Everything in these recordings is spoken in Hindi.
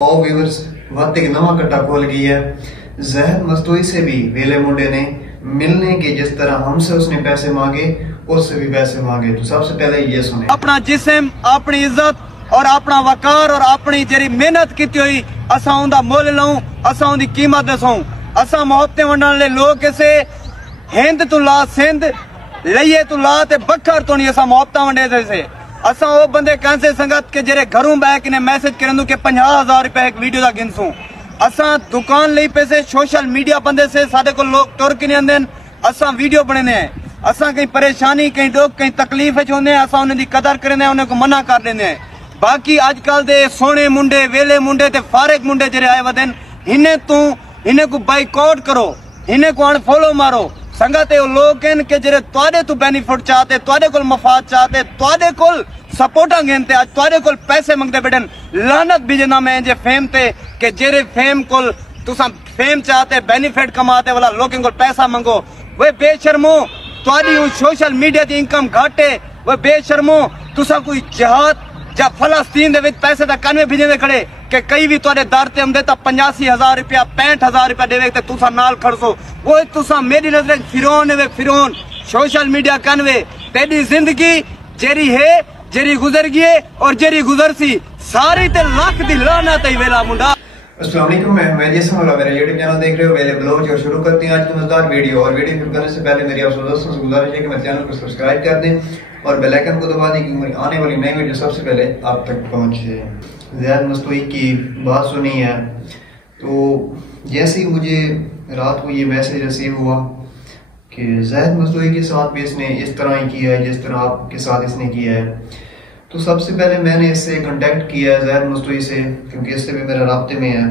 और व्यूअर्स वक्त एक नवा कट्टा खोल गई है। जहद मस्तूई से भी वेले मुंडे ने मिलने के जिस तरह हमसे उसने पैसे मांगे उससे भी पैसे मांगे। तो सबसे पहले ये सुने, अपना जिस्म, अपनी इज्जत और अपना वकार और अपनी जेरी मेहनत की हुई असा उनका मुल लऊं, असा उनकी कीमत दसूं। असा मोहब्बतें वंडन ले लोग किसे हिंद तू ला सिंध लइए तू ला ते बखर तो नहीं असा मोहब्बत वंडे से। असा वो बंदे कैसे संगत के जेरे घरों बैक ने मैसेज करन के 50,000 रुपए एक वीडियो का गिनसूं। असा दुकान ले पैसे सोशल मीडिया बंदे से साडे को लोग टुर के नहीं आंदे, असा वीडियो बनने हैं। असा कहीं परेशानी कहीं दुख कहीं तकलीफ होंदे असा उन्हें दी कदर करने उन्हें को मना कर देने हैं। बाकी अजकल दे सोने मुंडे वेले मुंडे ते फारिग मुंडे जेरे आए वदन इन्हें को बाइकआउट करो, इन्हें को अनफॉलो मारो। संगत लोग के जेरे तुहाडे तो बेनिफिट चाहते, तुहाडे कोल मफाद चाहते, तुहाडे कोल सपोर्टा गेंदते, आज तुहाडे कोल पैसे मंगते बैठन। लानत बिजना में जे फेम ते के जेरे फेम कोल तुसा फेम चाहते बेनिफिट कमाते वाला लोगों को पैसा मंगो। वे बेशर्मो तुहाडी सोशल मीडिया की इनकम घट है। वे बेशर्मो तुसा कोई जिहाद या फलस्तीन दे विच पैसे दा कन्वे भेजने खड़े कि कई भी तुहाडे दर ते आंदे ता 85,000 रुपया 65,000 रुपया देवे ते तुसा नाल खड़सो। वो तुसा मेरी नजर फिरौन है, फिरौन सोशल मीडिया कन्वे तेरी जिंदगी जेरी है जेरी गुजर गई और जेरी गुजर सी सारी ते लाख दी लानत है वेला मुंडा। अस्सलाम वालेकुम, मैं मेरा यूट्यूब चैनल देख रहे हो वेले ब्लॉग। और शुरू करते हैं आज की मजेदार वीडियो। और वीडियो शुरू करने से पहले मेरी आप दोस्तों से गुजारिश है कि मेरे चैनल को सब्सक्राइब कर दें और बेल आइकन को दबा दें क्योंकि आने वाली नई वीडियो सबसे पहले आप तक पहुंचे। ज़हद मस्तूई की बात सुनी है तो जैसे ही मुझे रात को ये मैसेज रिसीव हुआ कि ज़हद मस्तूई के साथ भी इसने इस तरह ही किया है जिस तरह आपके साथ इसने किया है, तो सबसे पहले मैंने इससे कांटेक्ट किया है ज़हद मस्तूई से, क्योंकि इससे भी मेरा राब्ते में है।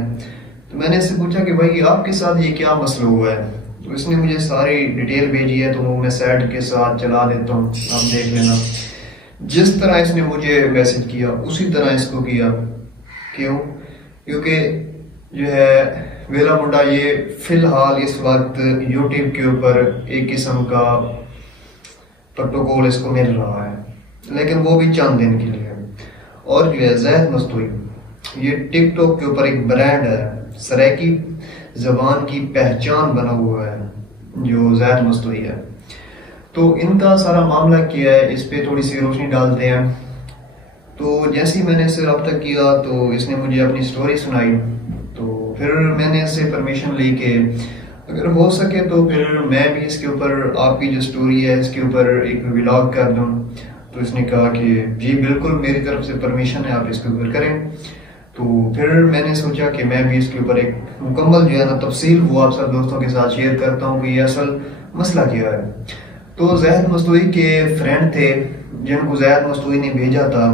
तो मैंने इससे पूछा कि भाई आपके साथ ये क्या मसला हुआ है। तो इसने मुझे सारी डिटेल भेजी है, तो वो मैं सैड के साथ चला देता हूँ, आप देख लेना। जिस तरह इसने मुझे मैसेज किया उसी तरह इसको किया। क्यों? क्योंकि जो है वेला मुंडा ये फिलहाल इस वक्त यूट्यूब के ऊपर एक किस्म का प्रोटोकॉल इसको मिल रहा है, लेकिन वो भी चंद दिन के लिए। और जो है ज़हद मस्तूई ये टिकटॉक के ऊपर एक ब्रांड है, सराइकी जबान की पहचान बना हुआ है जो ज़हद मस्तूई है। तो इनका सारा मामला किया है, इस पे थोड़ी सी रोशनी डालते हैं। तो जैसे ही मैंने इससे रब्ता किया तो इसने मुझे अपनी स्टोरी सुनाई। तो फिर मैंने इससे परमिशन ली कि अगर हो सके तो फिर मैं भी इसके ऊपर आपकी जो स्टोरी है इसके ऊपर एक व्लॉग कर दूं। तो इसने कहा कि जी बिल्कुल मेरी तरफ से परमिशन है, आप इसके ऊपर करें। तो फिर मैंने सोचा कि मैं भी इसके ऊपर एक मुकम्मल जो है ना तफसील वो आप सब दोस्तों के साथ शेयर करता हूँ कि ये असल मसला क्या है। तो ज़हद मस्तूई के फ्रेंड थे जिनको ज़हद मस्तूई ने भेजा था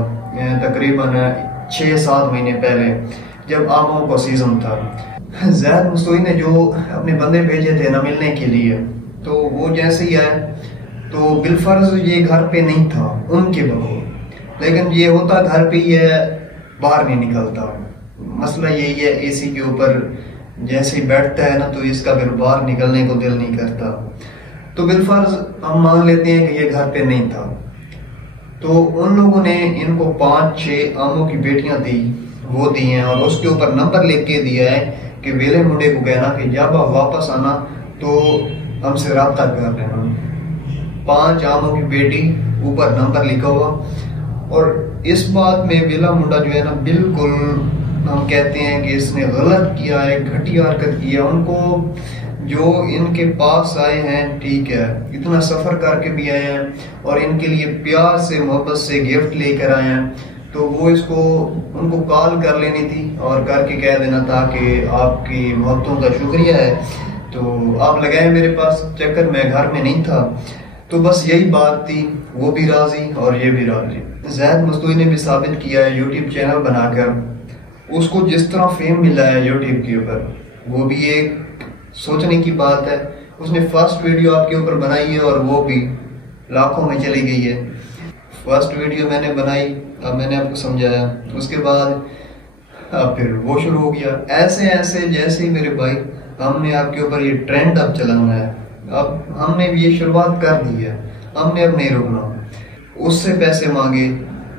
तकरीबन 6-7 महीने पहले जब आमों का सीजन था। ज़हद मस्तूई ने जो अपने बंदे भेजे थे ना मिलने के लिए, तो वो जैसे ही आए तो बिलफर्ज ये घर पे नहीं था उनके बगैर, लेकिन ये होता घर पे ही है, बाहर नहीं निकलता। मसला यही है एसी के ऊपर जैसे ही बैठता है ना तो इसका फिर बाहर निकलने को दिल नहीं करता। तो बिलफर्ज हम मान लेते हैं कि ये घर पे नहीं था। तो उन लोगों ने इनको 5-6 आमों की बेटियां दी, वो दी हैं और उसके ऊपर नंबर लिख के दिया है कि वेले मुंडे को कहना कि जब आप वापस आना तो हमसे रब्ता कर लेना। 5 आमों की बेटी ऊपर नंबर लिखा हुआ। और इस बात में वेला मुंडा जो है ना बिल्कुल हम कहते हैं कि इसने गलत किया है, घटिया हरकत किया। उनको जो इनके पास आए हैं, ठीक है, इतना सफर करके भी आए हैं और इनके लिए प्यार से मोहब्बत से गिफ्ट लेकर आए हैं, तो वो इसको उनको कॉल कर लेनी थी और करके कह देना था कि आपकी मोहब्बतों का शुक्रिया है, तो आप लगाए मेरे पास चक्कर, मैं घर में नहीं था। तो बस यही बात थी, वो भी राजी और ये भी राजी। ज़हद मस्तूई ने भी साबित किया है यूट्यूब चैनल बनाकर उसको जिस तरह फेम मिला है यूट्यूब के ऊपर, वो भी एक सोचने की बात है। उसने फर्स्ट वीडियो आपके ऊपर बनाई है और वो भी लाखों में चली गई है। फर्स्ट वीडियो मैंने बनाई, अब मैंने आपको समझाया, उसके बाद अब फिर वो शुरू हो गया। ऐसे ऐसे जैसे ही मेरे भाई हमने आपके ऊपर ये ट्रेंड अब चलाना है, अब हमने भी ये शुरुआत कर दी है, हमने अब नहीं रुकना। उससे पैसे मांगे,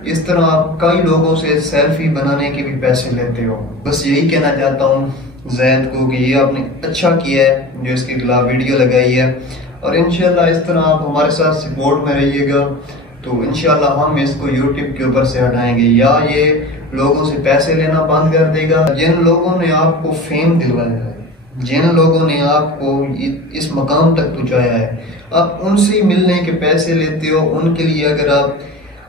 इस तरह आप कई लोगों से सेल्फी बनाने के भी पैसे लेते हो। बस यही कहना चाहता हूँ जैद को कि ये आपने अच्छा किया है जो इसके खिलाफ वीडियो लगाई है, और इंशाल्लाह इस तरह आप हमारे साथ सपोर्ट में रहिएगा तो इंशाल्लाह हम इसको यूट्यूब के ऊपर से हटाएंगे या ये लोगों से पैसे लेना बंद कर देगा। जिन लोगों ने आपको फेम दिलवाया है, जिन लोगों ने आपको इस मकाम तक पहुंचाया है, आप उनसे मिलने के पैसे लेते हो। उनके लिए अगर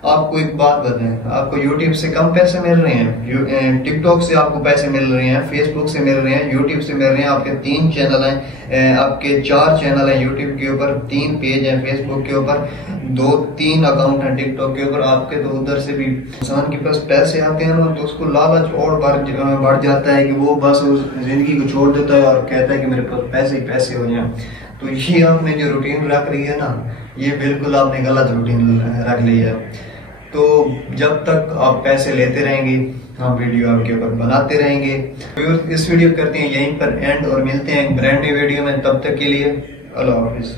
आपको एक बात बताएं, आपको यूट्यूब से कम पैसे मिल रहे हैं, टिकटॉक से आपको पैसे मिल रहे हैं, फेसबुक से मिल रहे हैं, यूट्यूब से मिल रहे हैं। आपके 3 चैनल हैं, आपके 4 चैनल हैं यूट्यूब के ऊपर, 3 पेज हैं फेसबुक के ऊपर, 2-3 अकाउंट हैं टिकटॉक के ऊपर। आपके तो उधर से भी इंसान के पास पैसे आते हैं ना, तो उसको लालच और बढ़ जाता है कि वो बस उस जिंदगी को छोड़ देता है और कहता है कि मेरे पास पैसे ही पैसे हो जाए। तो ये आपने जो रूटीन रख रही है ना, ये बिल्कुल आपने गलत रूटीन रख ली है। तो जब तक आप पैसे लेते रहेंगे हम वीडियो आपके ऊपर बनाते रहेंगे। इस वीडियो करते हैं यहीं पर एंड और मिलते हैं एक ब्रांड न्यू वीडियो में। तब तक के लिए अल्लाह हाफिज।